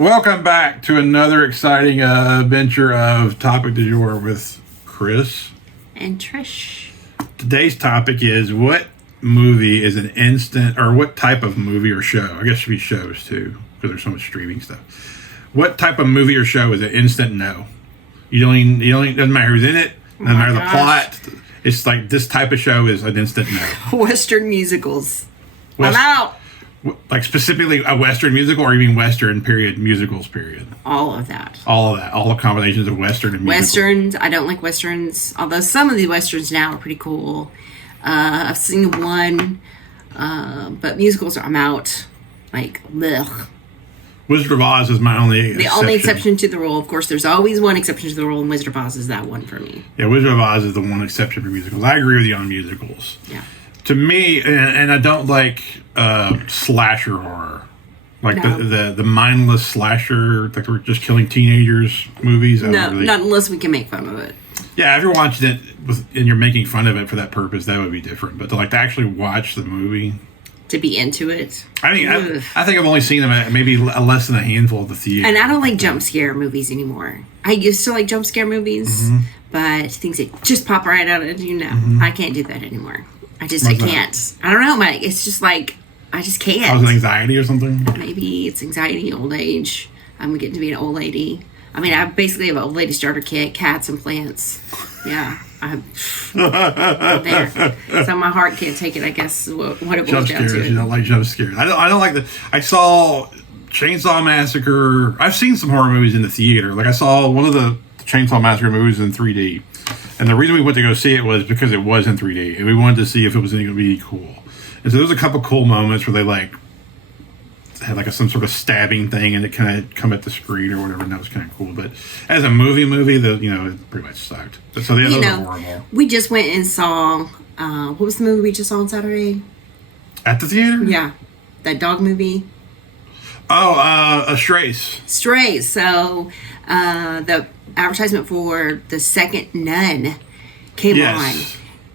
Welcome back to another exciting adventure of Topic du Jour with Chris. And Trish. Today's topic is what movie is an instant, or what type of movie or show, I guess it should be shows too, because there's so much streaming stuff. What type of movie or show is an instant no? Doesn't matter who's in it, doesn't matter the plot. It's like this type of show is an instant no. Western musicals. I'm out. Like specifically a Western musical, or even Western period musicals period? All of that. All of that. All the combinations of Western and musical. Westerns. I don't like Westerns. Although some of the Westerns now are pretty cool. I've seen one. But musicals, I'm out. Like, blech. Wizard of Oz is my only The only exception to the rule. Of course, there's always one exception to the rule, and Wizard of Oz is that one for me. Yeah, Wizard of Oz is the one exception for musicals. I agree with you on musicals. Yeah. To me, and I don't like slasher horror. Like the mindless slasher, like we're just killing teenagers movies. No, not unless we can make fun of it. Yeah, if you're watching it and you're making fun of it for that purpose, that would be different. But to actually watch the movie, to be into it. I mean, I think I've only seen them at maybe less than a handful of the theater. And I don't like jump scare movies anymore. I used to like jump scare movies, but things that just pop right out of you I can't do that anymore. I can't. I don't know, Mike. It's just like, I just can't. Cause anxiety or something? Maybe it's anxiety, old age. I'm getting to be an old lady. I mean, I basically have an old lady starter kit, cats and plants. Yeah. I'm there. So my heart can't take it, I guess, what it boils down to. You don't like jump scares. I don't like the... I saw Chainsaw Massacre. I've seen some horror movies in the theater. Like, I saw one of the Chainsaw Massacre movies in 3D. And the reason we went to go see it was because it was in 3D. And we wanted to see if it was going to be cool. And so there was a couple cool moments where they, had some sort of stabbing thing and it kind of come at the screen or whatever, and that was kind of cool. But as a movie, it pretty much sucked. But so the others were horrible. We just went and saw, what was the movie we just saw on Saturday? At the theater? Yeah. That dog movie. Oh, Strays. Strays. So the advertisement for the second Nun came on.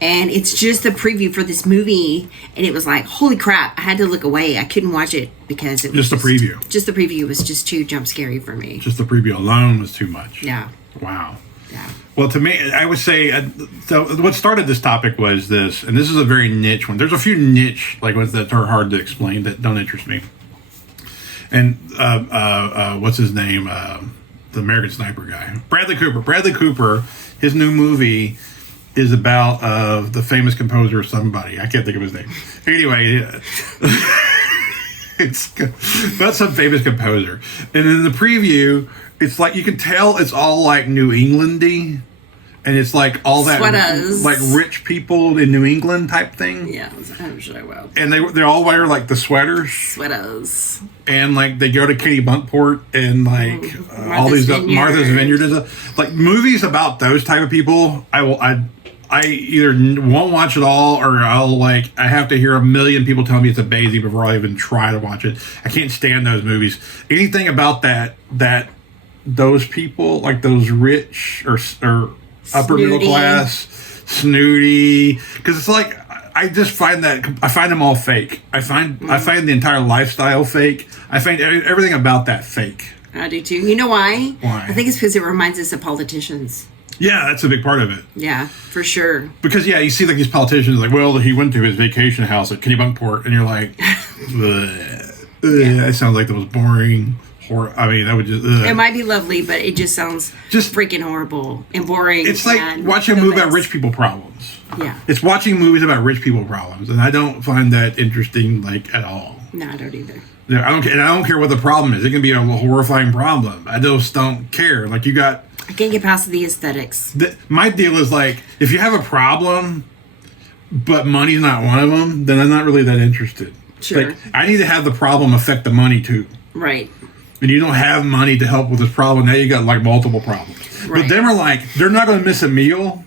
And it's just the preview for this movie. And it was like, holy crap, I had to look away. I couldn't watch it because it was just the preview. Just the preview was just too jump scary for me. Just the preview alone was too much. Yeah. Wow. Yeah. Well, to me, I would say, so what started this topic was this, and this is a very niche one. There's a few niche, ones that are hard to explain that don't interest me. And what's his name? The American Sniper guy. Bradley Cooper. Bradley Cooper, his new movie is about the famous composer somebody. I can't think of his name. Anyway, it's about some famous composer. And in the preview, it's like you can tell it's all New England-y. And it's all that sweaters. Rich people in New England type thing. Yeah, I'm sure I will. And they all wear the sweaters. Sweaters. And they go to Kenny Bunkport and all these Martha's Vineyard and stuff. Movies about those type of people, I either won't watch it all, or I have to hear a million people tell me it's a basic before I even try to watch it. I can't stand those movies. Anything about those people, those rich or upper snooty. Middle class, snooty, because it's I just find them all fake. I find the entire lifestyle fake. I find everything about that fake. I do too. You know why? Why? I think it's because it reminds us of politicians. Yeah, that's a big part of it. Yeah, for sure. Because, you see these politicians he went to his vacation house at Kenny Bunkport, and you're like, that sounds like the most boring horror. I mean, that would just... It might be lovely, but it just sounds freaking horrible and boring. It's like watching a movie about rich people problems. Yeah. It's watching movies about rich people problems, and I don't find that interesting, at all. No, I don't either. I don't care what the problem is. It can be a horrifying problem. I just don't care. I can't get past the aesthetics. My deal is if you have a problem, but money's not one of them, then I'm not really that interested. Sure. I need to have the problem affect the money too. Right. And you don't have money to help with this problem. Now you got multiple problems. Right. But them are they're not going to miss a meal.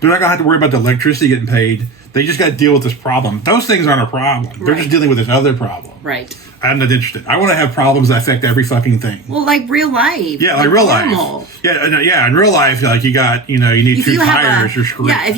They're not going to have to worry about the electricity getting paid. They just got to deal with this problem. Those things aren't a problem. They're just dealing with this other problem. Right. I'm not interested. I want to have problems that affect every fucking thing. Well, like real life. Yeah, like real normal. life. Yeah. In real life, like you got, you need two tires. You're screwed. Yeah, if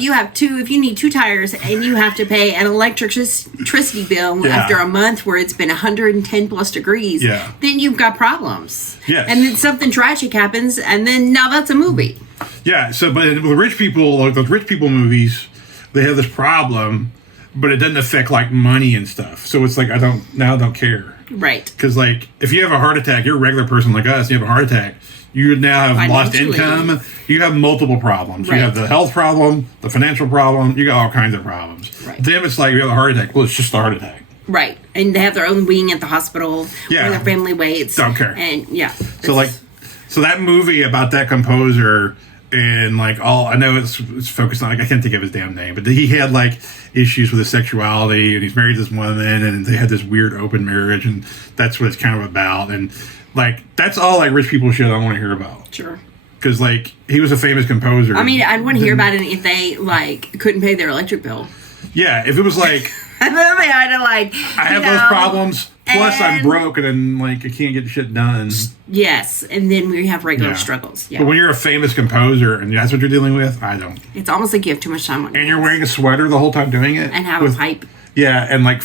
you need 2 tires and you have to pay an electricity bill after a month where it's been 110 plus degrees, then you've got problems. Yes. And then something tragic happens, and then now that's a movie. Yeah. So, but with rich people, like those rich people movies, they have this problem, but it doesn't affect like money and stuff. So it's like I don't care. Right. Because like if you have a heart attack, you're a regular person like us. You have a heart attack. You now have lost income. You have multiple problems. Right. You have the health problem, the financial problem. You got all kinds of problems. Right. Then it's like you have a heart attack. Well, it's just a heart attack. Right. And they have their own wing at the hospital where their family waits. Don't care. And So that movie about that composer and like I know it's focused on, like, I can't think of his damn name, but he had like issues with his sexuality, and he's married to this woman, and they had this weird open marriage, and that's what it's kind of about. And like that's all like rich people shit I want to hear about. Sure. Because like he was a famous composer. I mean, I'd want to hear about it if they like couldn't pay their electric bill. Yeah, if it was like and then they had to like I have those problems. Plus, I'm broke, and then like I can't get shit done. Yes, and then we have regular struggles. Yeah. But when you're a famous composer and that's what you're dealing with, I don't. It's almost like you have too much time on your hands. You're wearing a sweater the whole time doing it, and have a pipe. Yeah, and like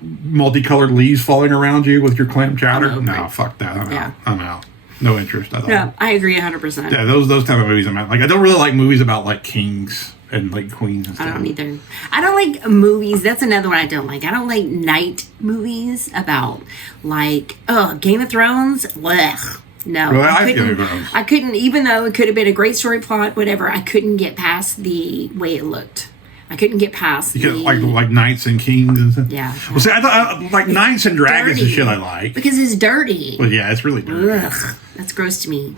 multicolored leaves falling around you with your clam chowder. No, fuck that. I'm out. No interest at all. Yeah, I agree 100%. Yeah, those type of movies I'm out. Like I don't really like movies about like kings and like queens and stuff. I don't either. I don't like movies. That's another one I don't like. I don't like night movies about like Game of Thrones. Blech. No, well, I couldn't. Even though it could have been a great story plot, whatever. I couldn't get past the way it looked. I couldn't get past like knights and kings and stuff. Yeah. Well, see, I like knights and dragons and shit. I like because it's dirty. Well, yeah, it's really dirty. Ugh, that's gross to me.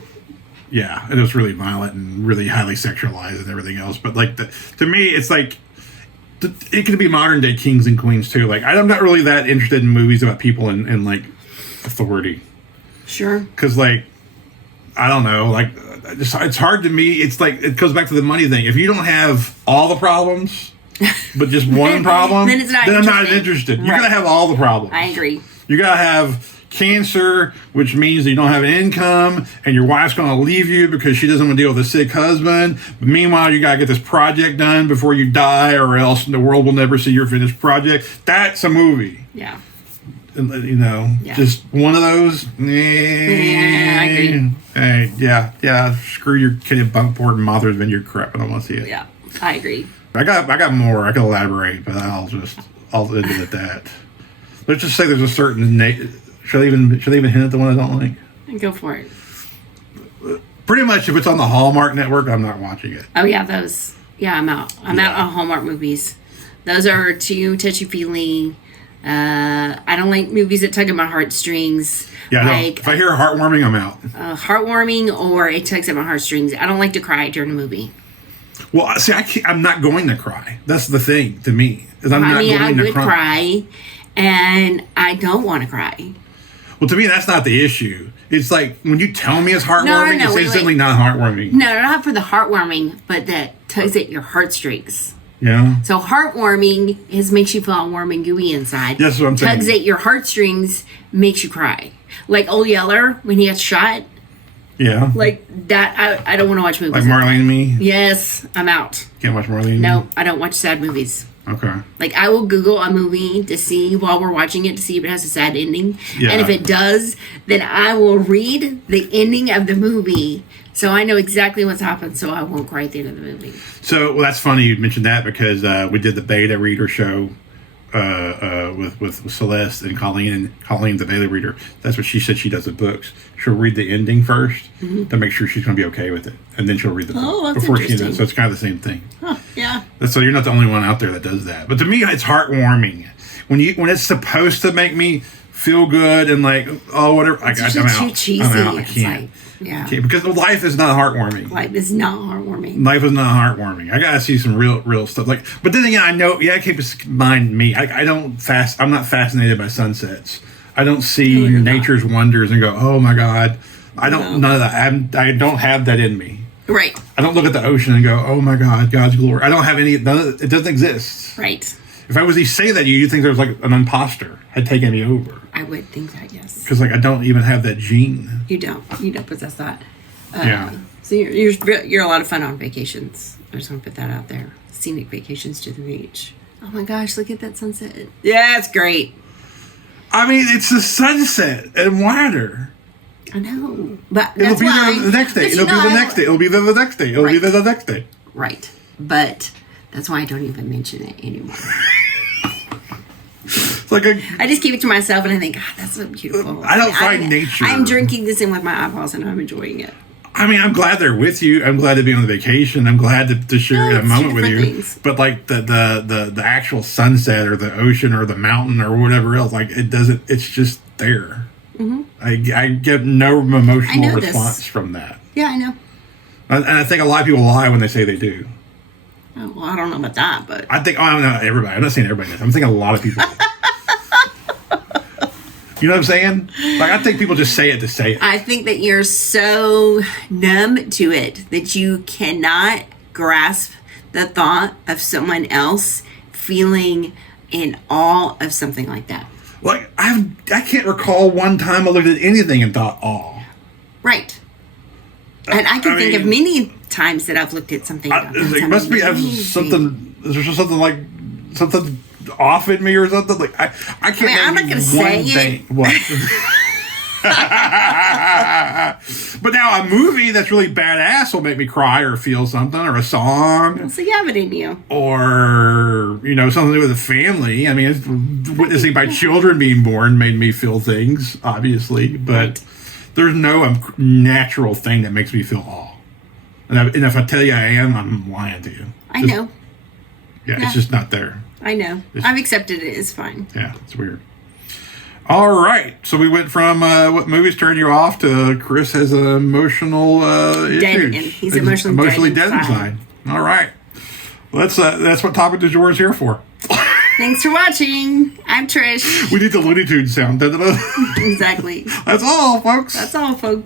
Yeah, and it was really violent and really highly sexualized and everything else. But like to me, it's like it could be modern day kings and queens too. Like I'm not really that interested in movies about people in like authority. Sure. Because like I don't know, like it's hard to me. It's like it goes back to the money thing. If you don't have all the problems, but just one problem, then I'm not interested. You gotta have all the problems. I agree. You gotta have cancer, which means that you don't have an income, and your wife's going to leave you because she doesn't want to deal with a sick husband. But meanwhile, you got to get this project done before you die, or else the world will never see your finished project. That's a movie. Yeah. Just one of those. Yeah, I agree. Hey, yeah. Screw your kid Bunkport and Martha's Vineyard crap. I don't want to see it. Yeah, I agree. I got more. I can elaborate, but I'll end it at that. Let's just say there's a certain. Should I even hint at the one I don't like? Go for it. Pretty much, if it's on the Hallmark Network, I'm not watching it. Oh yeah, those. Yeah, I'm out. I'm out on Hallmark movies. Those are too touchy-feely. I don't like movies that tug at my heartstrings. Yeah, like, if I hear heartwarming, I'm out. Heartwarming or it tugs at my heartstrings. I don't like to cry during a movie. Well, see, I'm not going to cry. That's the thing to me. I would cry, and I don't want to cry. Well, to me, that's not the issue. It's like when you tell me it's heartwarming, it's instantly not heartwarming. No, not for the heartwarming, but that tugs at your heartstrings. Yeah. So heartwarming makes you feel all warm and gooey inside. That's what I'm saying. Tugs at your heartstrings makes you cry. Like Old Yeller when he got shot. Yeah. Like that. I don't want to watch movies. Like Marlene and Me? Yes, I'm out. Can't watch Marlene and Me? No, I don't watch sad movies. Okay. Like I will Google a movie to see while we're watching it to see if it has a sad ending. Yeah. And if it does, then I will read the ending of the movie so I know exactly what's happened so I won't cry at the end of the movie. So, well, that's funny you mentioned that because we did the beta reader show with Celeste and Colleen, and Colleen's the beta reader. That's what she said she does with books. She'll read the ending first to make sure she's going to be okay with it, and then she'll read the book before she does it. So it's kind of the same thing. Huh, yeah. So you're not the only one out there that does that. But to me, it's heartwarming when it's supposed to make me feel good and like whatever. I'm out. Too cheesy. I'm out. I can't. Yeah. Because life is not heartwarming. Life is not heartwarming. Life is not heartwarming. I gotta see some real stuff. Like, but then again, I know. Yeah, keep in mind me. I don't fast. I'm not fascinated by sunsets. I don't see nature's wonders and go, oh my god. I don't. None of that. I don't have that in me. Right. I don't look at the ocean and go, oh my god, God's glory. I don't have any. It doesn't exist. Right. if I was to say that, you'd think there was like an imposter had taken me over. I would think that, yes. Because like I don't even have that gene. You don't possess that. Yeah. So you're a lot of fun on vacations. I just want to put that out there. Scenic vacations to the beach. Oh my gosh, look at that sunset. Yeah, it's great. I mean, it's the sunset and water. I know, but It'll that's be why. there the next day. It'll be the next day. It'll be there the next day. It'll be there the next day. Right, but that's why I don't even mention it anymore. It's like I just keep it to myself, and I think, God, that's so beautiful. I don't find nature. I'm drinking this in with my eyeballs, and I'm enjoying it. I mean, I'm glad they're with you. I'm glad to be on vacation. I'm glad to share that moment with you. Things. But like the actual sunset or the ocean or the mountain or whatever else, like it doesn't. It's just there. Mm-hmm. I get no emotional response from that. Yeah, I know. And I think a lot of people lie when they say they do. Oh, well, I don't know about that, but I think I'm not everybody. I'm not saying everybody does. I'm thinking a lot of people. You know what I'm saying? Like, I think people just say it to say it. I think that you're so numb to it that you cannot grasp the thought of someone else feeling in awe of something like that. Like, I can't recall one time I looked at anything and thought, awe. Right. And I can think of many times that I've looked at something. It must be something. Is there something like something off in me or something? Like I can't. I'm not going to say it. What? But now a movie that's really badass will make me cry or feel something, or a song. So you have it in you. Or something to do with a family. I mean, witnessing my children being born made me feel things, obviously, but. There's no natural thing that makes me feel awe. And if I tell you I am, I'm lying to you. I know. Yeah, it's just not there. I know. I've accepted it. It's fine. Yeah, it's weird. All right. So we went from what movies turned you off to Chris has an emotional issues. He's emotionally dead inside. All right. Well, that's what Topic du Jour is here for. Thanks for watching. I'm Trish. We need the Looney Tunes sound. Exactly. That's all, folks. That's all, folks.